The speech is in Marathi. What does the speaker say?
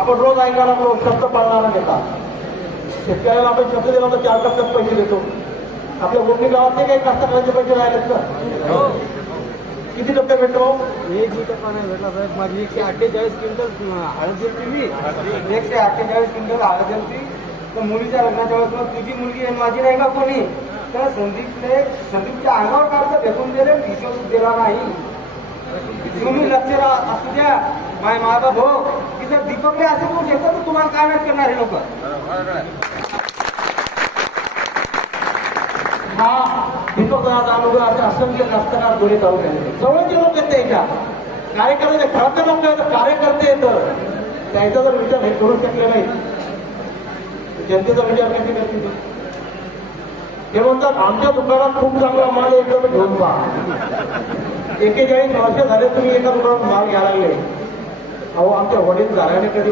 आपण रोज ऐकायला शब्द पाळणारा नेता. शेतकऱ्याला आपण शब्द दिला तर 4 टप्प्यात पैसे देतो. आपल्या गोपी गावातले काही कास्तकारांचे पैसे राहिलेत का? किती टप्पे भेटतो? एक टप्पा नाही भेटला साहेब. माझी 148 क्विंटल हळद जलती मी. 148 क्विंटल हळद जलती. तर मुलीच्या लग्नाच्या वेळेस तुझी मुलगी आहे माझी नाही का कोणी? तर संदीपच्या अंगावर काढता फेकून दिले. हिशोब दिला नाही. तुम्ही लक्ष असू द्या. माझा भाऊ की जर दीपकने असं करू शकतो तर तुम्हाला काय नाही करणार हे लोक. हा दीपक अनुभव असे असंख्य कास्तकार दोन्ही तालुक्यात जवळचे लोक आहेत. त्याच्या कार्यकर्ते खरं लोक आहेत. कार्यकर्ते येतं त्याचा जर विचार हे करू शकले नाही जनतेचा विचार कधी करते? ते म्हणतात आमच्या दुकानात खूप चांगला माल एकदम घेऊन पहा. 41 वर्ष झाले तुम्ही एका दुकानात माल घ्यायला लागले. अहो आमच्या वडील झाल्याने कधी